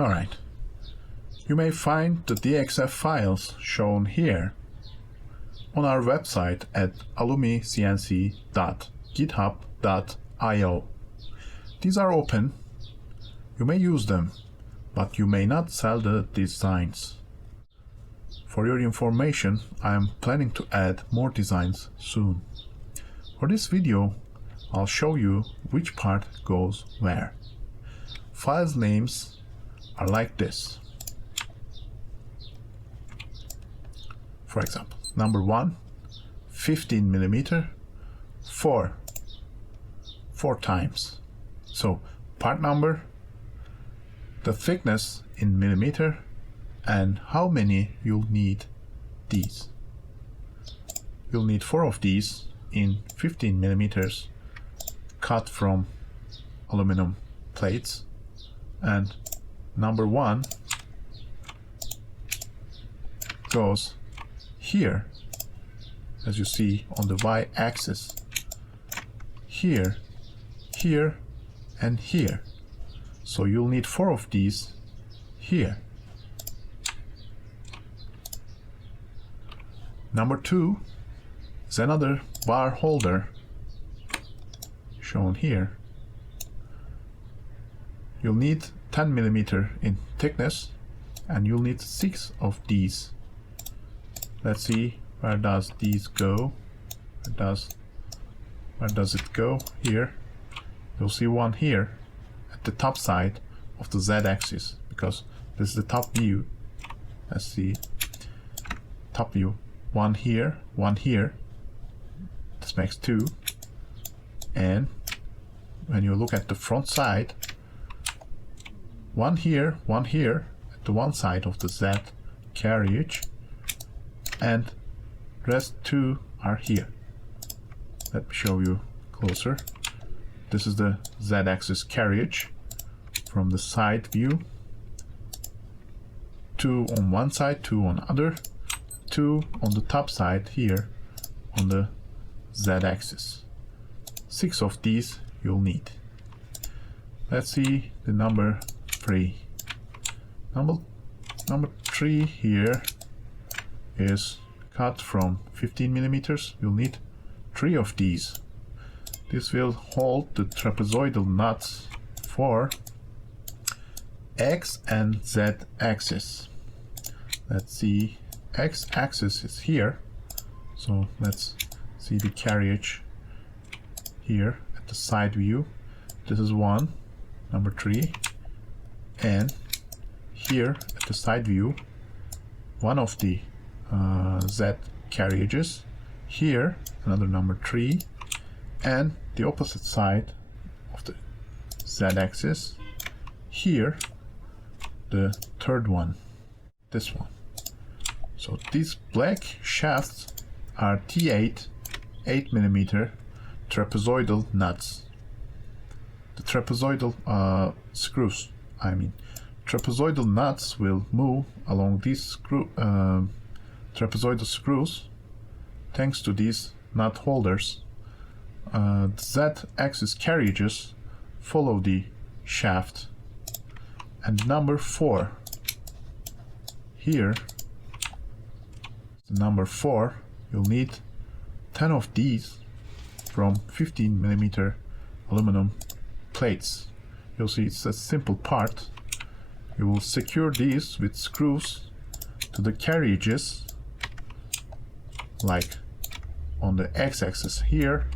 Alright, you may find the DXF files shown here on our website at alumicnc.github.io. These are open, you may use them, but you may not sell the designs. For your information, I am planning to add more designs soon. For this video, I'll show you which part goes where. Files names are like this. For example, number 1, 15mm, 4 times. So part number, the thickness in millimeter, and how many you'll need these. You'll need 4 of these in 15mm cut from aluminum plates, and number 1 goes here, as you see on the y-axis, here, here, and here. So you'll need 4 of these here. Number 2 is another bar holder shown here. You'll need 10mm in thickness, and you'll need 6 of these. Let's see, where does these go? Where does it go? Here. You'll see one here at the top side of the z-axis, because this is the top view. Let's see, top view. One here, one here. This makes 2. And when you look at the front side, one here at the one side of the Z carriage, and rest 2 are here. Let me show you closer. This is the Z-axis carriage from the side view. 2 on one side, 2 on other, 2 on the top side here on the Z-axis. 6 of these you'll need. Let's see the number 3. Number 3 here is cut from 15mm. You'll need 3 of these. This will hold the trapezoidal nuts for X and Z axis. Let's see, X axis is here, so let's see the carriage here at the side view. This is 1, number 3, and here at the side view, one of the Z carriages, here another number 3, and the opposite side of the Z axis, here the third one, this one. So these black shafts are T8 8mm trapezoidal nuts. The trapezoidal screws, trapezoidal nuts will move along these trapezoidal screws thanks to these nut holders. The Z-axis carriages follow the shaft. And number 4 here, number 4, you'll need 10 of these from 15mm aluminum plates. You'll see it's a simple part. You will secure these with screws to the carriages, like on the x-axis here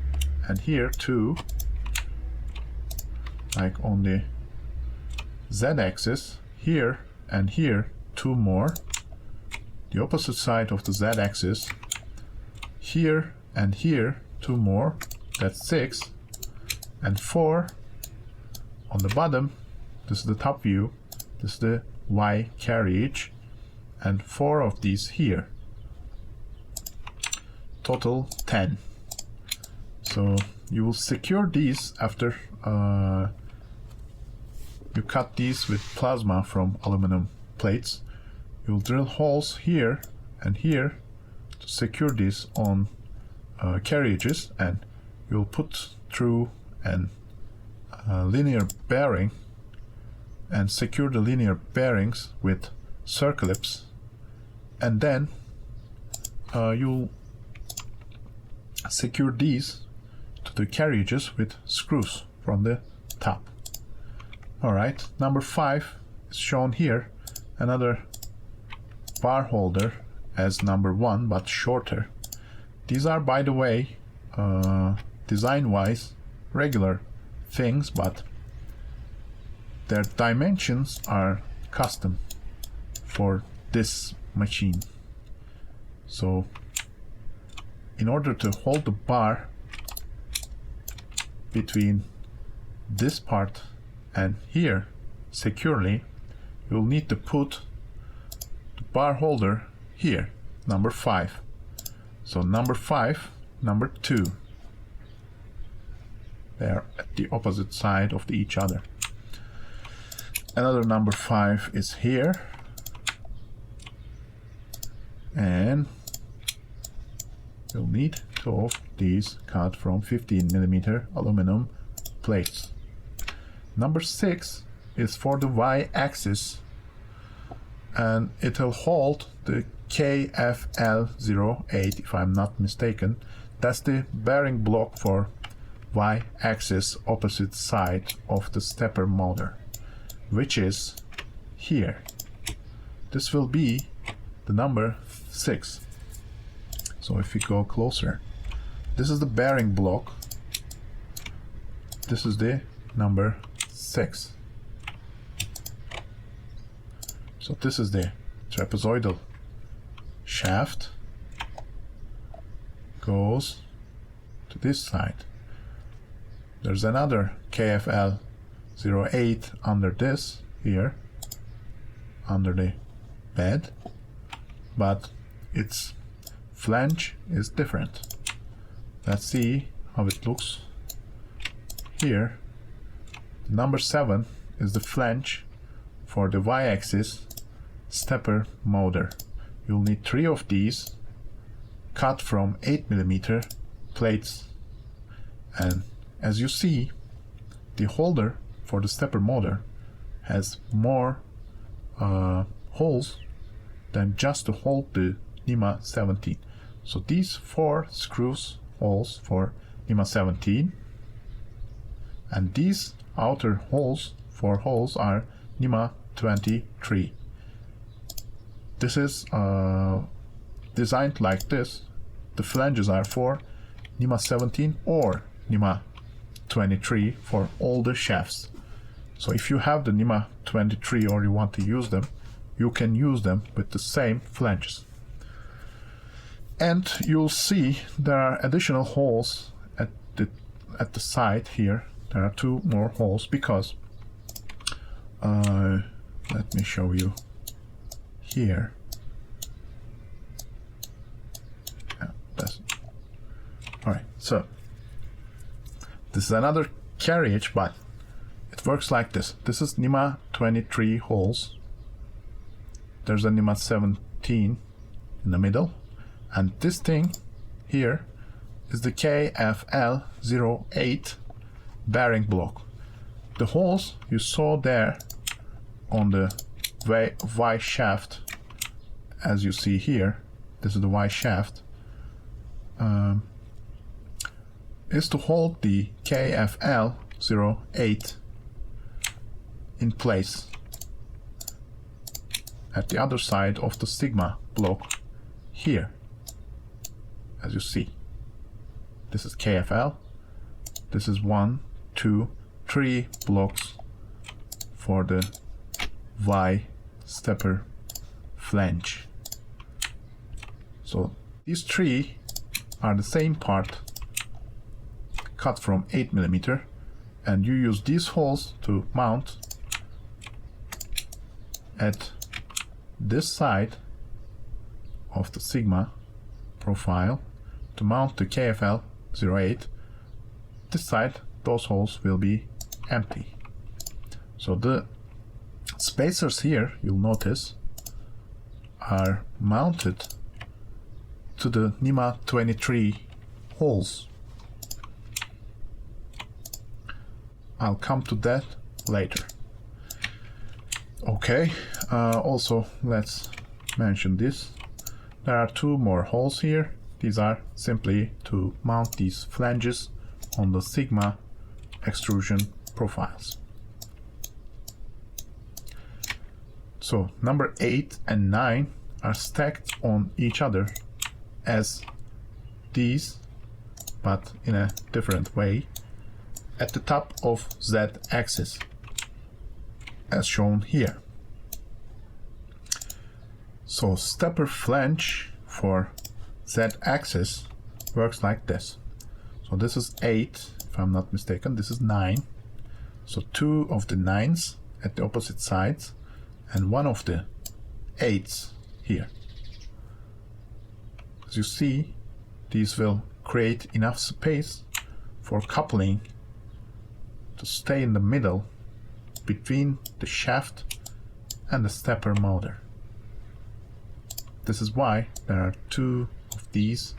and here too, like on the z-axis here and here 2 more, the opposite side of the z-axis here and here 2 more, that's 6, and 4 on the bottom. This is the top view, this is the Y carriage, and 4 of these here, total 10. So you will secure these after you cut these with plasma from aluminum plates. You'll drill holes here and here to secure these on carriages, and you'll put through an linear bearing and secure the linear bearings with circlips, and then you'll secure these to the carriages with screws from the top. Alright, number 5 is shown here, another bar holder as number 1 but shorter. These are, by the way, design wise regular things, but their dimensions are custom for this machine. So in order to hold the bar between this part and here securely, you'll need to put the bar holder here, number 5. So number 5, number 2, they're at the opposite side of each other. Another number 5 is here, and you'll need 2 of these cut from 15mm aluminum plates. Number 6 is for the y-axis, and it'll hold the KFL08, if I'm not mistaken. That's the bearing block for y-axis opposite side of the stepper motor, which is here. This will be the number 6. So if we go closer, this is the bearing block. This is the number 6. So this is the trapezoidal shaft, goes to this side. There's another KFL08 under this here, under the bed, but its flange is different. Let's see how it looks here. Number 7 is the flange for the y-axis stepper motor. You'll need 3 of these cut from 8mm plates, and as you see, the holder for the stepper motor has more holes than just to hold the NEMA 17. So these 4 screws holes for NEMA 17, and these outer holes, 4 holes, are NEMA 23. This is designed like this. The flanges are for NEMA 17 or NEMA 23 for all the shafts. So if you have the NEMA 23 or you want to use them, you can use them with the same flanges. And you'll see there are additional holes at the side here. There are 2 more holes because let me show you here. Alright, so this is another carriage, but it works like this. This is NEMA 23 holes. There's a NEMA 17 in the middle, and this thing here is the KFL08 bearing block. The holes you saw there on the Y shaft, as you see here, this is the Y shaft, is to hold the KFL08 in place at the other side of the sigma block here. As you see, this is KFL, this is 1, 2, 3 blocks for the Y stepper flange. So these 3 are the same part cut from 8mm, and you use these holes to mount at this side of the sigma profile to mount the KFL08. This side, those holes will be empty. So the spacers here, you'll notice, are mounted to the NEMA 23 holes. I'll come to that later. Okay, also let's mention this. There are two more holes here. These are simply to mount these flanges on the Sigma extrusion profiles. So number 8 and 9 are stacked on each other as these, but in a different way, at the top of Z axis, as shown here. So stepper flange for Z axis works like this. So this is 8, if I'm not mistaken, this is 9. So 2 of the 9s at the opposite sides and 1 of the 8s here. As you see, these will create enough space for coupling to stay in the middle between the shaft and the stepper motor. This is why there are 2 of these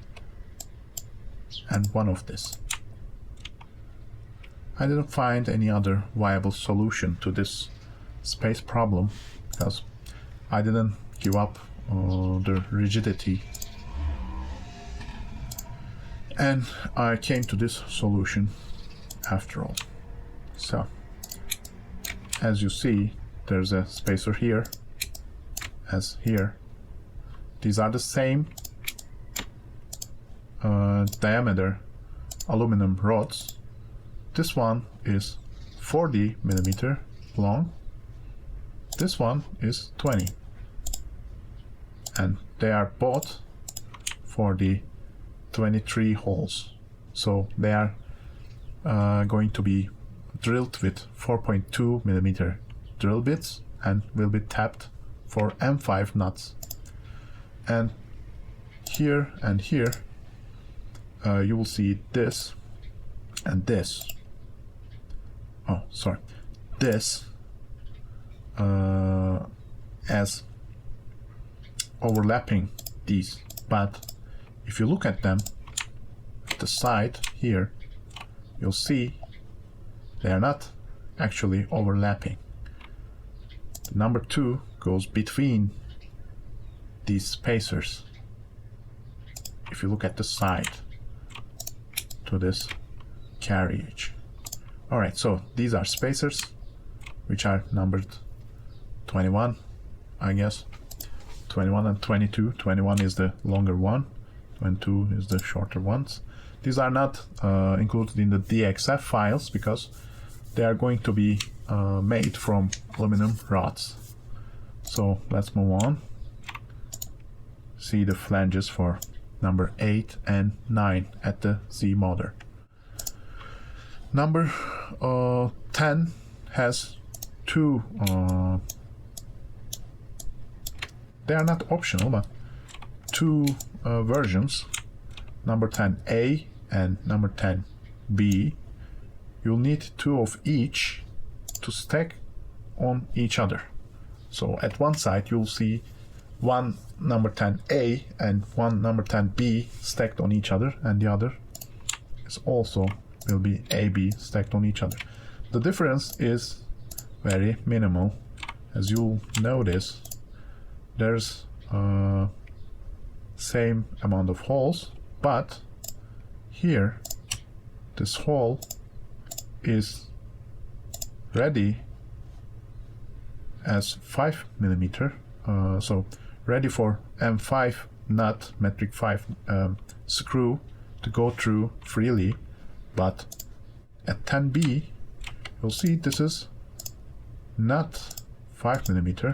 and 1 of this. I didn't find any other viable solution to this space problem because I didn't give up the rigidity, and I came to this solution after all. So as you see, there's a spacer here as here. These are the same diameter aluminum rods. This one is 40 millimeter long, this one is 20, and they are both for the 23 holes. So they are going to be drilled with 4.2 millimeter drill bits and will be tapped for M5 nuts. And here you will see this and this. Oh, sorry, this as overlapping these, but if you look at them at the side here, you'll see they are not actually overlapping. The number 2 goes between these spacers. If you look at the side to this carriage. Alright, so these are spacers which are numbered 21, I guess. 21 and 22. 21 is the longer one, 22 is the shorter ones. These are not included in the DXF files because they are going to be made from aluminum rods. So let's move on. See the flanges for number 8 and 9 at the Z motor. Number 10 has 2 they are not optional, but 2 versions, number 10A and number 10B. You'll need 2 of each to stack on each other. So at one side you'll see one number 10A and one number 10B stacked on each other, and the other is also will be AB stacked on each other. The difference is very minimal. As you'll notice, there's same amount of holes, but here this hole is ready as 5 millimeter, so ready for M5 nut metric 5 screw to go through freely. But at 10B you'll see this is not 5 millimeter,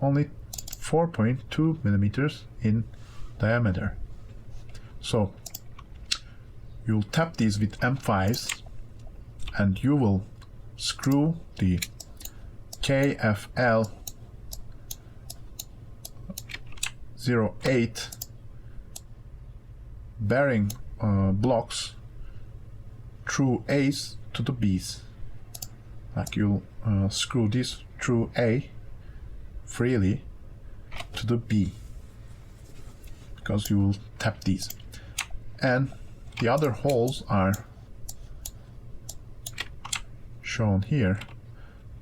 only 4.2 millimeters in diameter. So you'll tap these with M5s and you will screw the KFL 08 bearing blocks through A's to the B's. Like you'll screw this through A freely to the B, because you will tap these. And the other holes are shown here.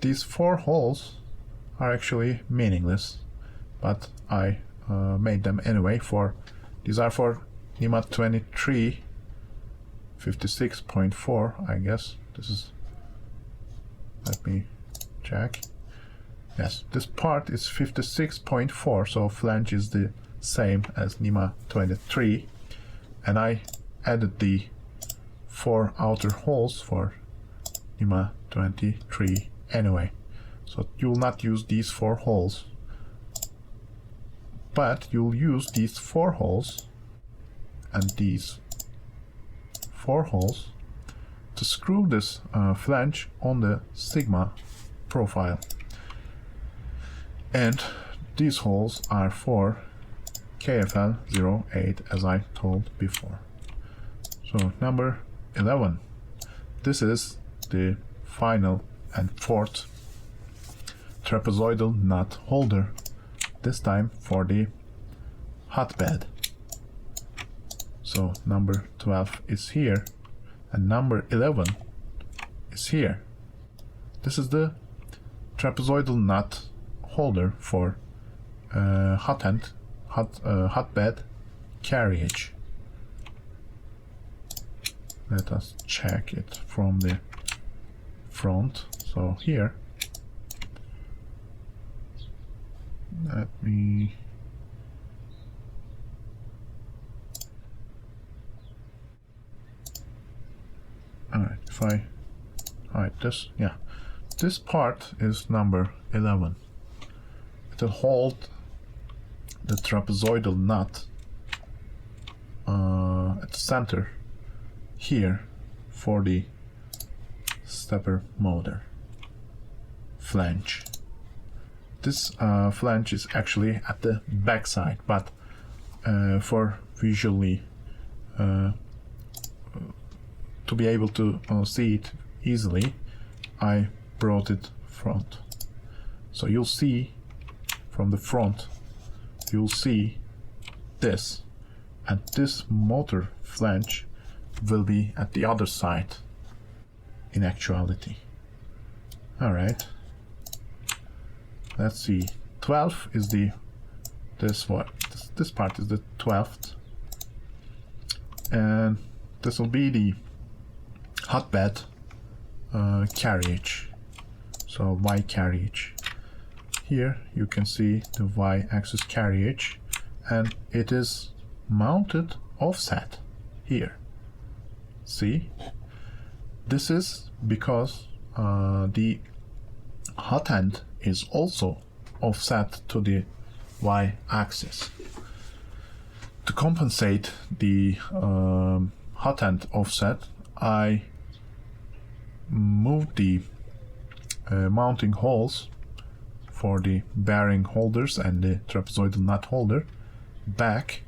These 4 holes are actually meaningless, but I made them anyway. These are for NEMA 23 56.4, I guess. This is, let me check. Yes, this part is 56.4, so flange is the same as NEMA 23, and I added the 4 outer holes for NEMA 23 anyway. So you'll not use these 4 holes, but you'll use these 4 holes and these 4 holes to screw this flange on the Sigma profile. And these holes are for KFL 08, as I told before. So number 11. This is the final and 4th trapezoidal nut holder, this time for the hotbed. So number 12 is here and number 11 is here. This is the trapezoidal nut holder for hotbed carriage. Let us check it from the front. So here, let me if I hide this, yeah, this part is number 11. It'll hold the trapezoidal nut at the center here for the stepper motor flange. This flange is actually at the back side, but for visually to be able to see it easily, I brought it front. So you'll see from the front, you'll see this, and this motor flange will be at the other side in actuality. Alright, let's see. 12 is this part is the 12th, and this will be the hotbed carriage, so Y carriage. Here you can see the Y-axis carriage, and it is mounted offset here. See, this is because the hot end is also offset to the Y-axis. To compensate the hot end offset, I moved the mounting holes for the bearing holders and the trapezoidal nut holder back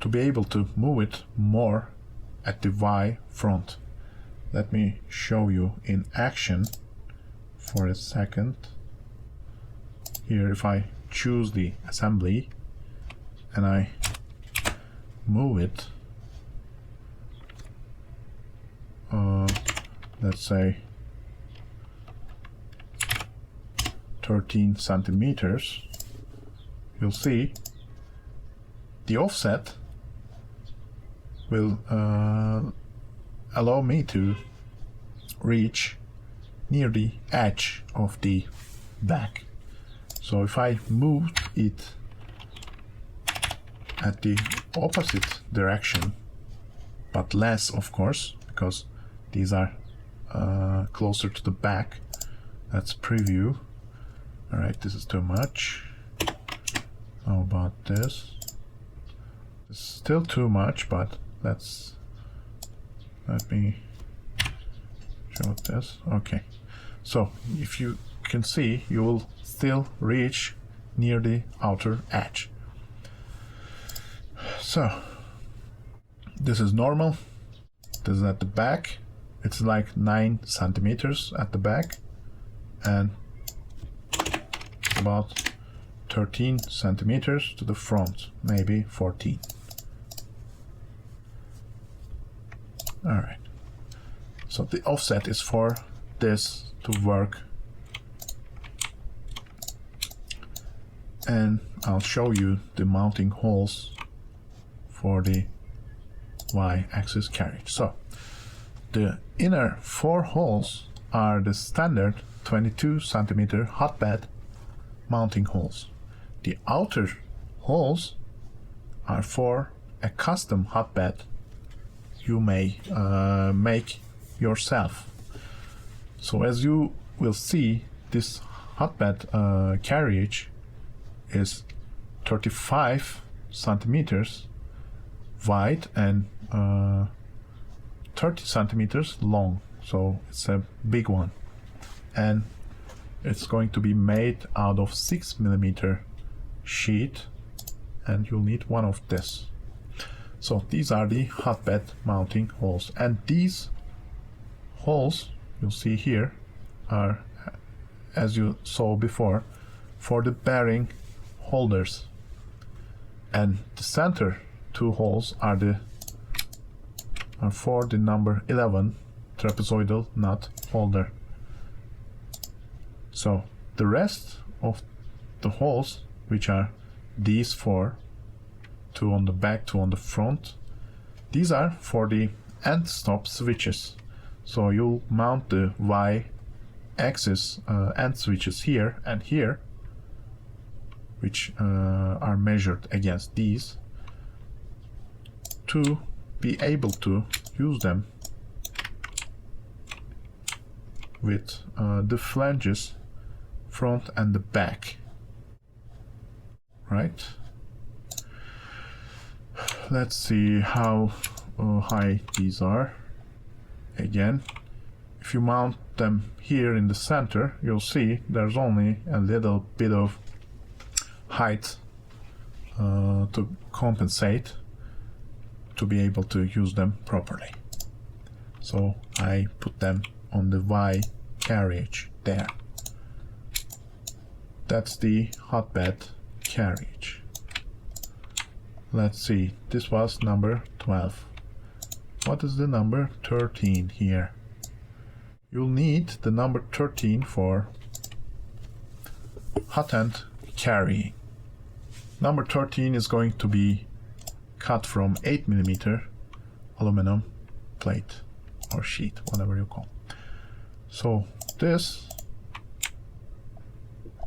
to be able to move it more at the Y front. Let me show you in action for a second. Here, if I choose the assembly and I move it, let's say 13 centimeters, you'll see the offset will allow me to reach near the edge of the back. So if I move it at the opposite direction, but less of course, because these are closer to the back. That's preview. Alright, this is too much. How about this? It's still too much, but let me show this. Okay, so if you can see, you will still reach near the outer edge. So this is normal. This is at the back. It's like 9 centimeters at the back and about 13 centimeters to the front, maybe 14. Alright, so the offset is for this to work and I'll show you the mounting holes for the Y-axis carriage. So the inner 4 holes are the standard 22 centimeter hotbed mounting holes. The outer holes are for a custom hotbed you may make yourself. So as you will see, this hotbed carriage is 35 centimeters wide and 30 centimeters long, so it's a big one, and it's going to be made out of 6mm sheet, and you'll need one of this. So these are the hotbed mounting holes, and these holes you'll see here are, as you saw before, for the bearing holders, and the center 2 holes are for the number 11 trapezoidal nut holder. So the rest of the holes, which are these 4, 2 on the back, 2 on the front, these are for the end stop switches. So you'll mount the Y-axis end switches here and here, which are measured against these, to be able to use them with the flanges front and the back, right? Let's see how high these are. Again, if you mount them here in the center, you'll see there's only a little bit of height to compensate to be able to use them properly. So I put them on the Y carriage there. That's the hotbed carriage. Let's see, this was number 12. What is the number 13 here? You'll need the number 13 for hot end carrying. Number 13 is going to be cut from 8mm aluminum plate or sheet, whatever you call. So this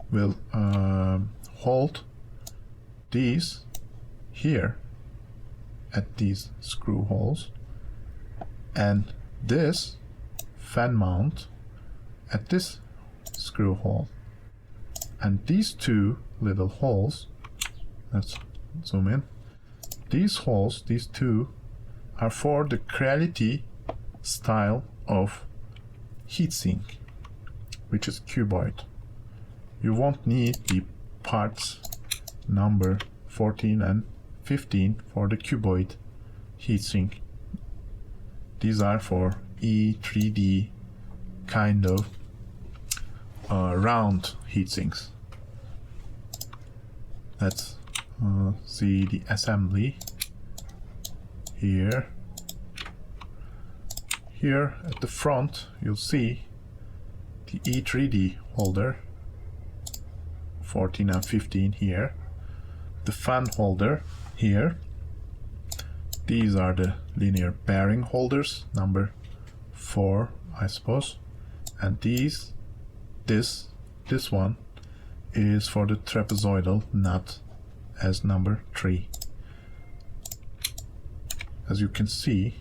will hold these here at these screw holes, and this fan mount at this screw hole, and these 2 little holes, let's zoom in, these holes, these 2, are for the Creality style of heatsink, which is cuboid. You won't need the parts number 14 and 15 for the cuboid heatsink. These are for E3D kind of round heatsinks. Let's see the assembly here. Here at the front you'll see the E3D holder, 14 and 15 here, the fan holder here. These are the linear bearing holders, number 4 I suppose, and this one is for the trapezoidal nut as number 3. As you can see,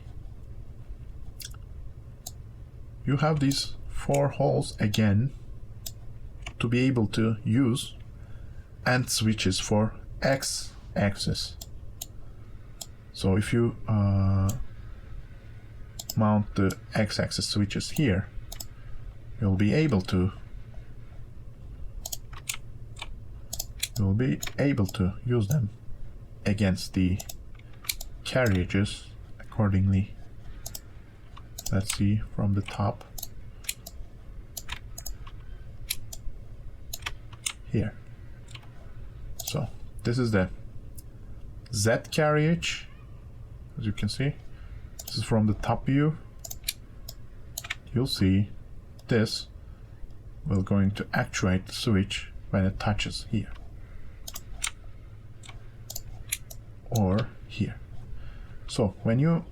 you have these 4 holes again to be able to use end switches for X-axis. So if you mount the X-axis switches here, you'll be able to use them against the carriages accordingly. Let's see from the top here. So this is the Z carriage, as you can see. This is from the top view. You'll see this will going to actuate the switch when it touches here. or here. So when you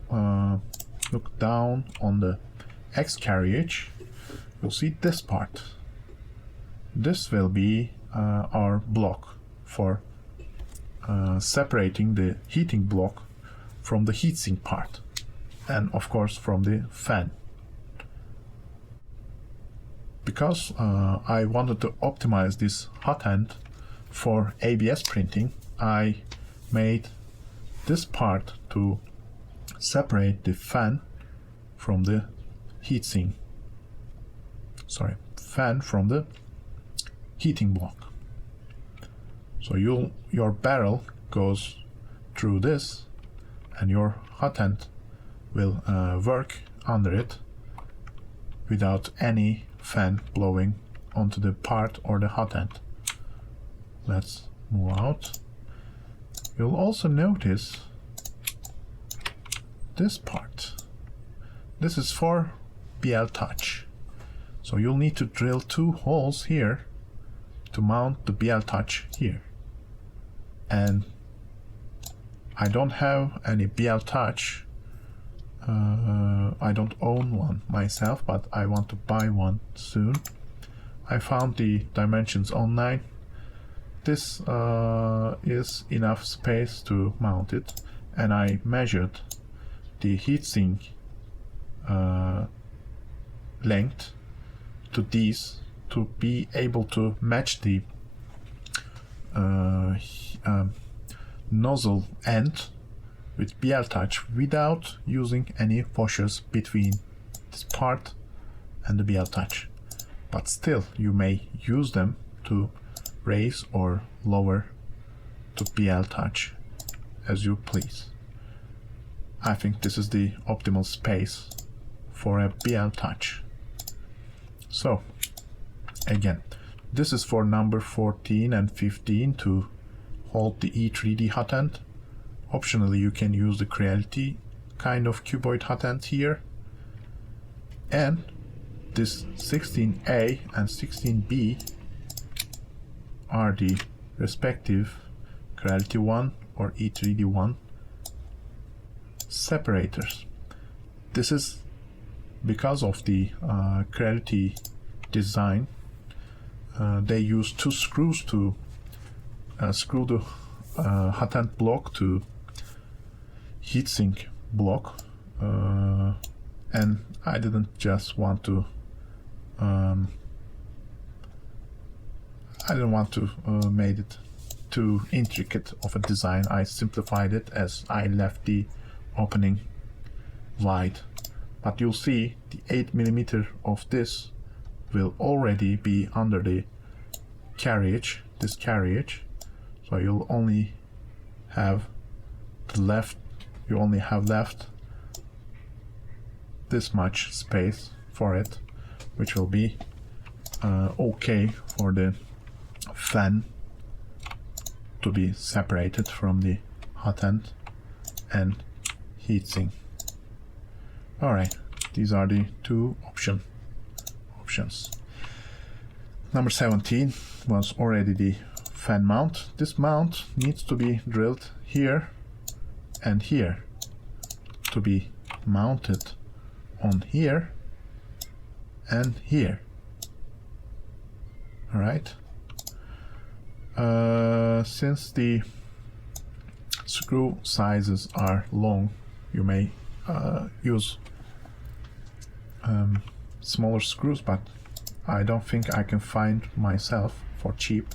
look down on the X carriage, you'll see this part. This will be our block for separating the heating block from the heatsink part, and of course from the fan. Because I wanted to optimize this hot end for ABS printing, I made this part to separate the fan from the heatsink. Sorry, fan from the heating block. So your barrel goes through this, and your hot end will work under it without any fan blowing onto the part or the hot end. Let's move out. You'll also notice this part. This is for BL Touch. So you'll need to drill 2 holes here to mount the BL Touch here. And I don't have any BL Touch. I don't own one myself, but I want to buy one soon. I found the dimensions online. This is enough space to mount it, and I measured the heatsink length to these to be able to match the nozzle end with BL Touch without using any washers between this part and the BL Touch. But still, you may use them to raise or lower to BL Touch as you please. I think this is the optimal space for a BL Touch. So again, this is for number 14 and 15 to hold the E3D hot end. Optionally, you can use the Creality kind of cuboid hot end here. And this 16A and 16B are the respective Creality 1 or E3D 1 separators. This is because of the Creality design. They use 2 screws to screw the hot end block to heatsink block, and I didn't just want to made it too intricate of a design. I simplified it as I left the opening wide, but you'll see the 8mm of this will already be under the carriage, this carriage. So you'll only have left this much space for it, which will be okay for the fan to be separated from the hot end and heatsink. Alright, these are the 2 options. Number 17 was already the fan mount. This mount needs to be drilled here and here to be mounted on here and here. Alright. Since the screw sizes are long, you may use smaller screws, but I don't think I can find myself for cheap.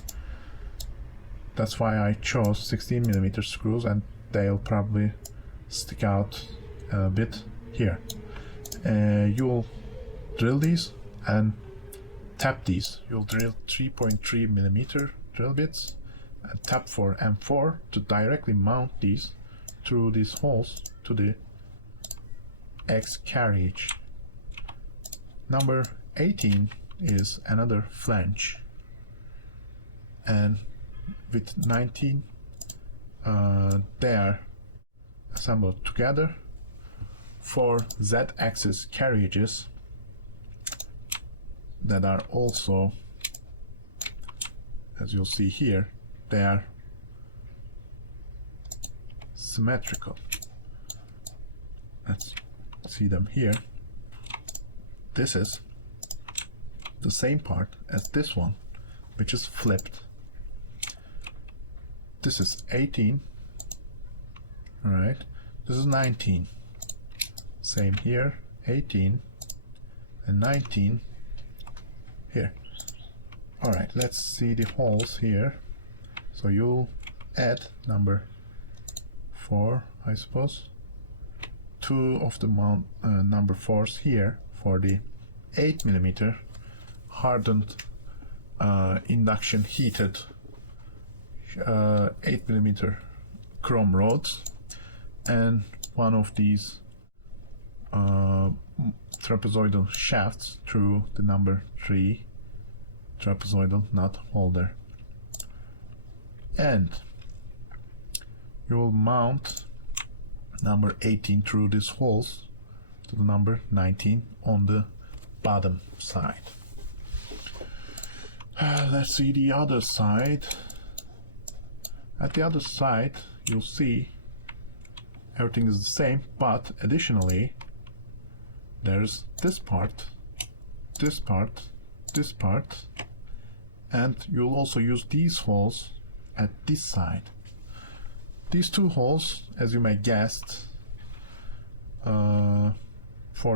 That's why I chose 16mm screws, and they'll probably stick out a bit here. You'll drill these and tap these. You'll drill 3.3mm drill bits and tap for M4 to directly mount these through these holes to the X carriage. Number 18 is another flange, and with 19 they are assembled together. For Z-axis carriages that are also, as you'll see here, they are symmetrical. Let's see them here. This is the same part as this one, which is flipped. This is 18. Alright, this is 19. Same here, 18 and 19 here. Alright, let's see the holes here. So you'll add number 4, I suppose. 2 of the number 4s here for the 8mm hardened induction heated 8mm chrome rods, and one of these trapezoidal shafts through the number 3 trapezoidal nut holder. And you will mount number 18 through these holes to the number 19 on the bottom side. Let's see the other side. At the other side you'll see everything is the same, but additionally there's this part, this part, this part, and you'll also use these holes at this side. These two holes, as you may guess, for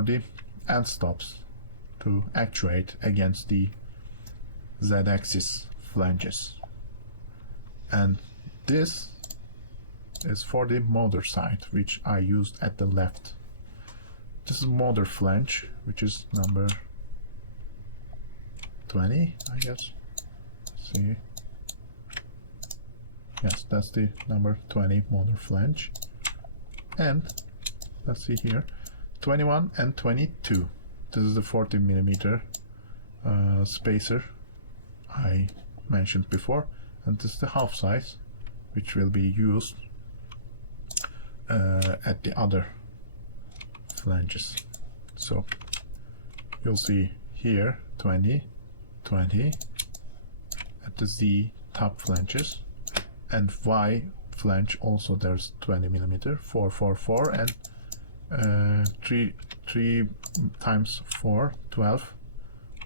the end stops to actuate against the Z-axis flanges, and this is for the motor side, which I used at the left. This is motor flange, which is number 20, I guess. Let's see. Yes, that's the number 20 motor flange. And let's see here, 21 and 22. This is the 40mm spacer I mentioned before, and this is the half size, which will be used at the other flanges. So you'll see here 20, 20 at the Z top flanges, and Y flange also there's 20mm, 4, 4, 4, and 3 times 4, 12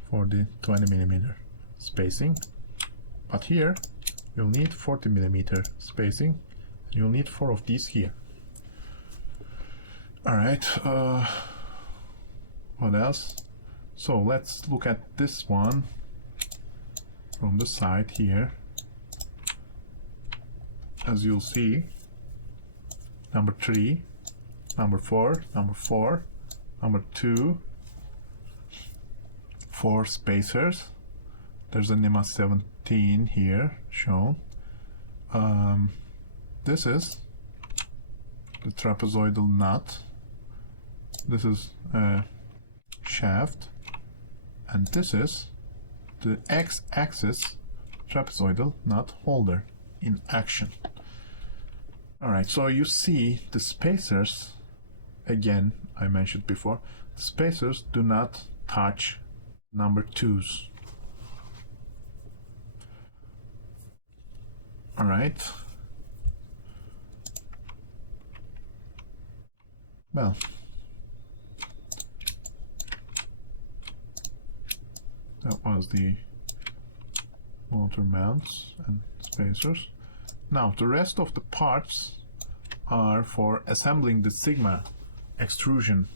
for the 20mm spacing. But here you'll need 40mm spacing, and you'll need 4 of these here. Alright, what else? So let's look at this one from the side here. As you'll see, number 3, number 4, number 4, number 2, 4 spacers. There's a NEMA 17 here shown. This is the trapezoidal nut. This is a shaft, and this is the X-axis trapezoidal nut holder in action. Alright, so you see the spacers, again, I mentioned before, the spacers do not touch number 2s. Alright. Well, that was the motor mounts and spacers. Now the rest of the parts are for assembling the Sigma extrusion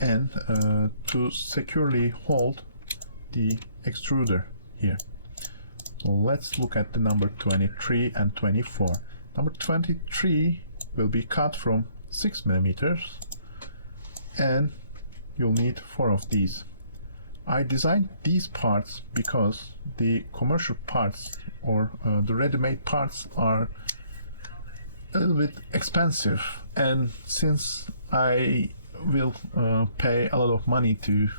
and to securely hold the extruder here. So let's look at the number 23 and 24. Number 23 will be cut from 6mm, and you'll need 4 of these. I designed these parts because the commercial parts or the ready-made parts are a little bit expensive, and since I will pay a lot of money to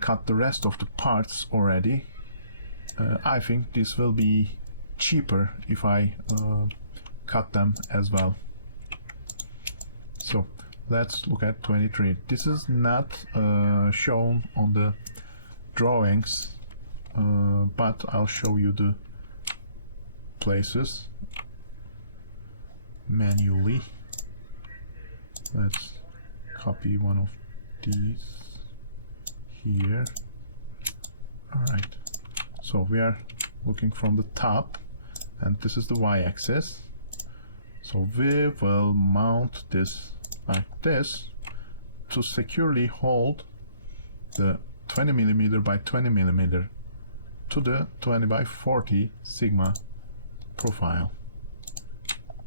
cut the rest of the parts already, I think this will be cheaper if I cut them as well. So let's look at 23. This is not shown on the drawings, but I'll show you the places manually. Let's copy one of these here. Alright, so we are looking from the top, and this is the y-axis. So we will mount this like this to securely hold the 20mm by 20mm to the 20 by 40 sigma profile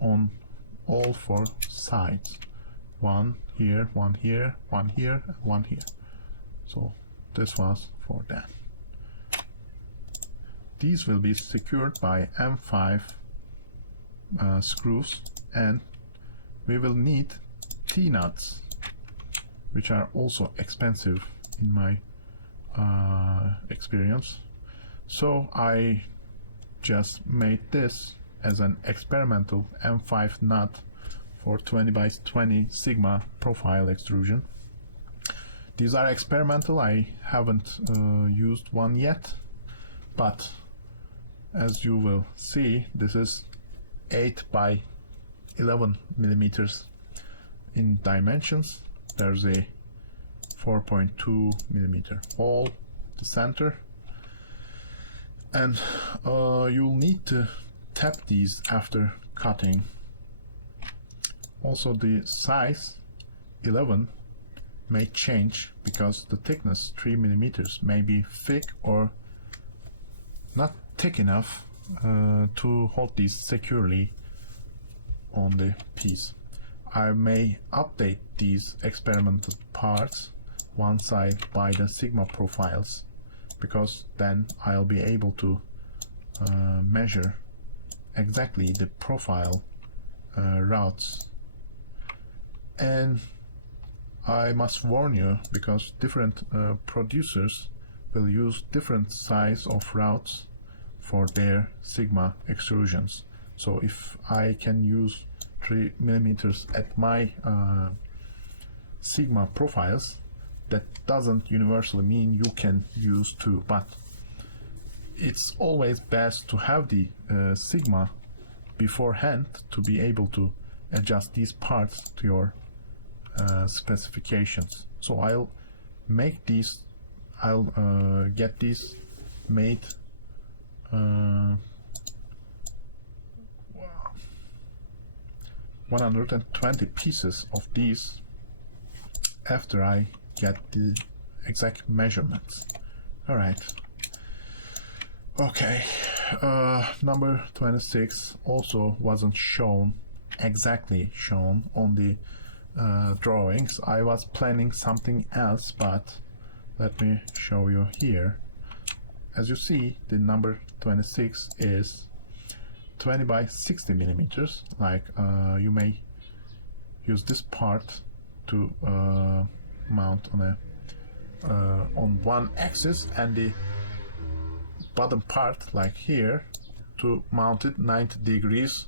on all four sides. One here, one here, one here, and one here. So this was for that. These will be secured by M5 screws, and we will need T-nuts, which are also expensive in my experience. So I just made this as an experimental M5 nut for 20 by 20 sigma profile extrusion. These are experimental. I haven't used one yet, but as you will see, this is 8 by 11 millimeters in dimensions. There's a 4.2 millimeter hole at the center, and you'll need to tap these after cutting. Also, the size 11 may change because the thickness 3 millimeters may be thick or not thick enough to hold these securely on the piece. I may update these experimental parts once I buy the sigma profiles, because then I'll be able to measure exactly the profile routes. And I must warn you, because different producers will use different size of routes for their sigma extrusions. So if I can use 3 millimeters at my sigma profiles, that doesn't universally mean you can use 2, but it's always best to have the sigma beforehand to be able to adjust these parts to your specifications. So I'll make these, I'll get these made 120 pieces of these after I get the exact measurements. Alright. Okay. Number 26 also wasn't exactly shown on the drawings. I was planning something else, but let me show you here. As you see, the number 26 is 20 by 60 millimeters. Like you may use this part to mount on one axis, and the bottom part, like here, to mount it 90 degrees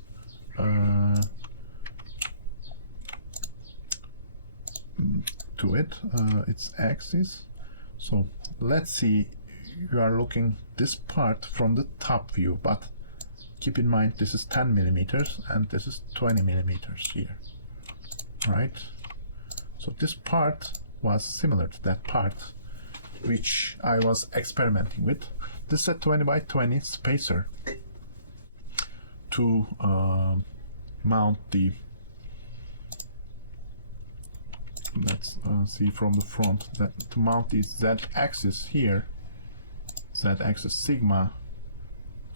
to its axis. So let's see, you are looking this part from the top view, but keep in mind this is 10 millimeters and this is 20 millimeters here, right? So this part was similar to that part which I was experimenting with. This is a 20 by 20 spacer to mount the, let's see from the front, that to mount the z-axis here, z-axis sigma,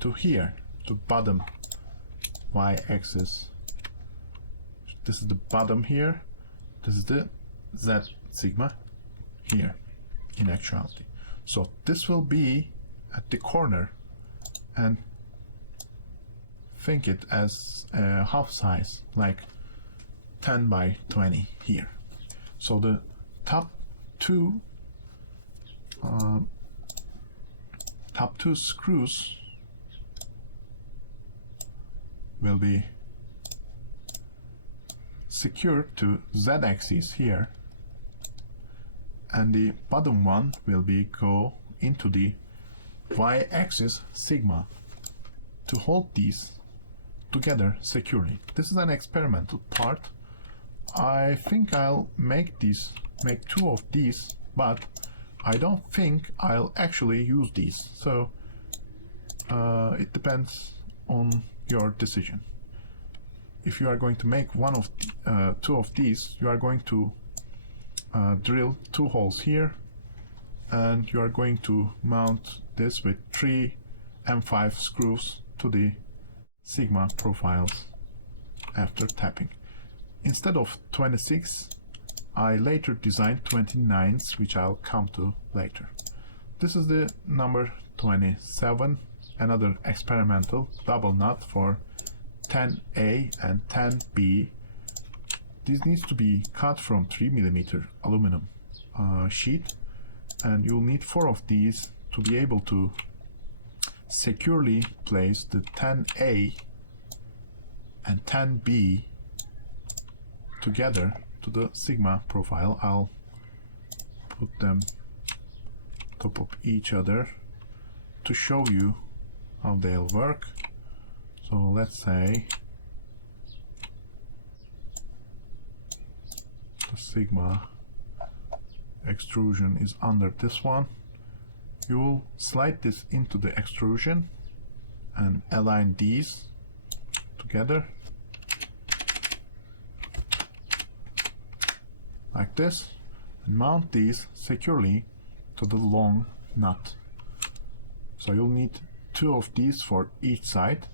to here, to bottom y-axis. This is the bottom here, this is the z sigma here in actuality. So this will be at the corner, and think it as a half size, like 10 by 20 here. So the top two screws will be secured to z-axis here, and the bottom one will be go into the y-axis sigma to hold these together securely. This is an experimental part. I think I'll make two of these, but I don't think I'll actually use these. So it depends on your decision. If you are going to make two of these, you are going to drill 2 holes here, and you are going to mount this with 3 M5 screws to the sigma profiles after tapping. Instead of 26, I later designed 29s, which I'll come to later. This is the number 27, another experimental double nut for 10A and 10B. This needs to be cut from 3mm aluminum sheet, and you'll need 4 of these to be able to securely place the 10A and 10B together to the sigma profile. I'll put them top of each other to show you how they'll work. So let's say the sigma extrusion is under this one. You'll slide this into the extrusion and align these together like this, and mount these securely to the long nut. So you'll need 2 of these for each side,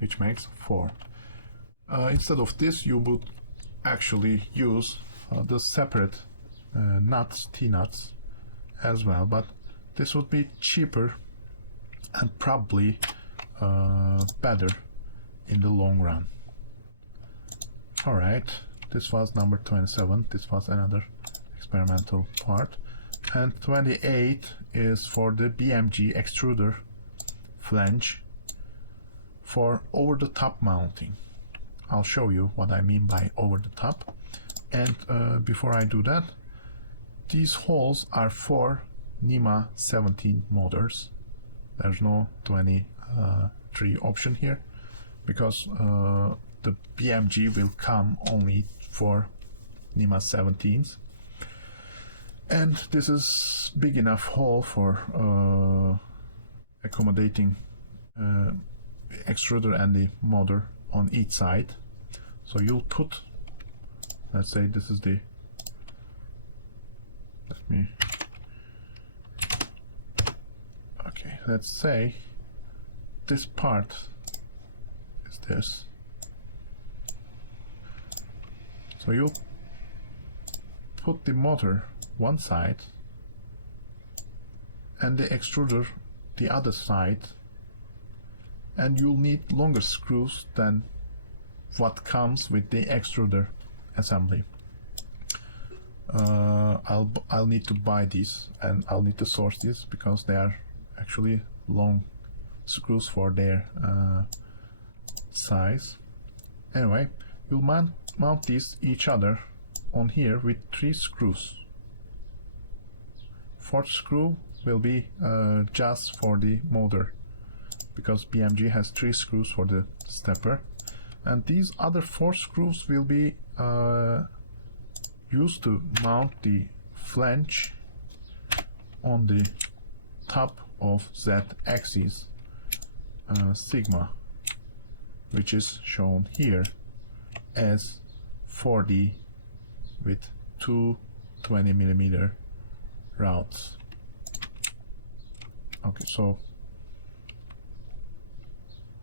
which makes 4. Instead of this, you would actually use the separate nuts, T-nuts as well, but this would be cheaper and probably better in the long run. Alright, this was number 27. This was another experimental part. And 28 is for the BMG extruder flange for over-the-top mounting. I'll show you what I mean by over-the-top. And before I do that, these holes are for NEMA 17 motors. There's no 23 option here, because the BMG will come only for NEMA 17s. And this is big enough hole for accommodating extruder and the motor on each side. So you'll put, let's say this is the, okay, let's say this part is this. So you'll put the motor one side and the extruder the other side, and you'll need longer screws than what comes with the extruder assembly. I'll need to buy these, and I'll need to source these because they are actually long screws for their size. Anyway, you'll mount these each other on here with 3 screws. 4th screw will be just for the motor, because BMG has 3 screws for the stepper, and these other 4 screws will be used to mount the flange on the top of Z-axis sigma, which is shown here as 4D with 2 20mm routes. Okay, so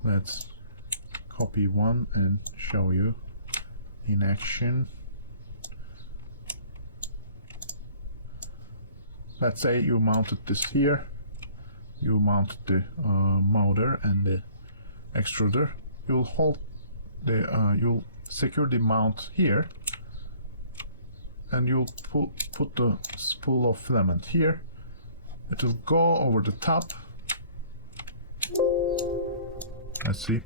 let's copy one and show you in action. Let's say you mounted this here, you mounted the motor and the extruder. You'll hold the you'll secure the mount here, and you'll put the spool of filament here. It will go over the top. Let's see.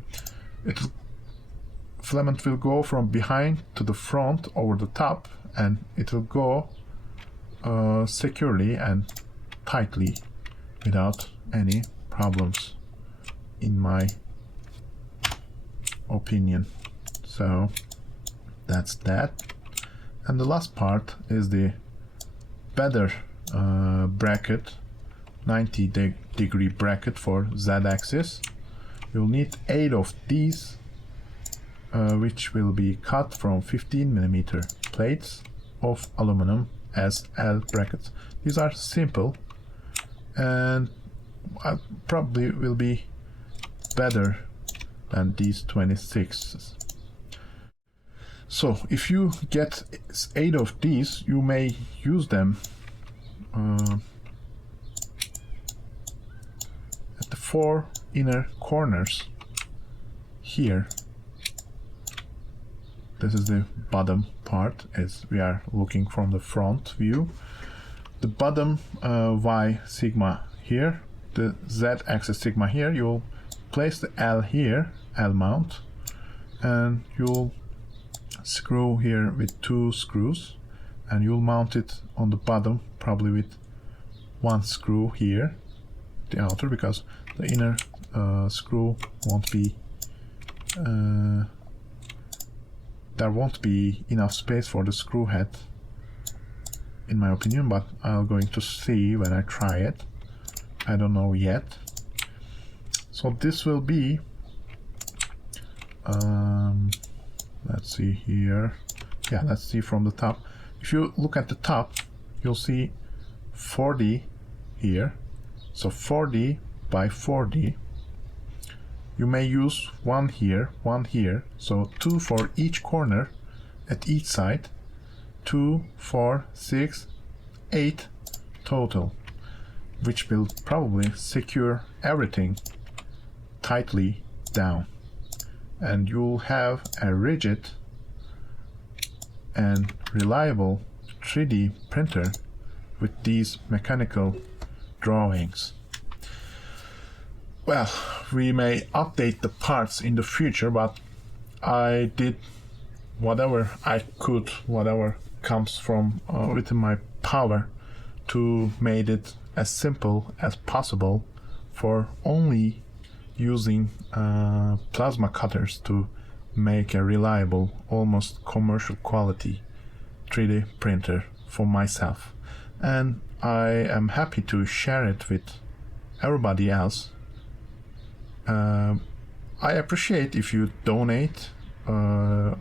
Filament will go from behind to the front over the top, and it will go securely and tightly without any problems, in my opinion. So that's that. And the last part is the better bracket, 90-degree bracket for Z-axis. You'll need 8 of these, which will be cut from 15mm plates of aluminum as L brackets. These are simple and probably will be better than these 26s. So if you get 8 of these, you may use them at the 4 inner corners here. This is the bottom part as we are looking from the front view. The bottom Y sigma here, the Z axis sigma here, you'll place the L here, L mount, and you'll screw here with 2 screws, and you'll mount it on the bottom probably with 1 screw here, the outer, because the inner screw won't be there won't be enough space for the screw head, in my opinion, but I'm going to see when I try it. I don't know yet. So this will be let's see here. Yeah, let's see from the top. If you look at the top, you'll see 4D here. So 4D by 4D. You may use 1 here, 1 here. So 2 for each corner at each side. 2, 4, 6, 8 total, which will probably secure everything tightly down. And you'll have a rigid and reliable 3D printer with these mechanical drawings. Well, we may update the parts in the future, but I did whatever I could, whatever comes from within my power, to make it as simple as possible for only using plasma cutters to make a reliable, almost commercial quality 3D printer for myself. And I am happy to share it with everybody else. I appreciate if you donate or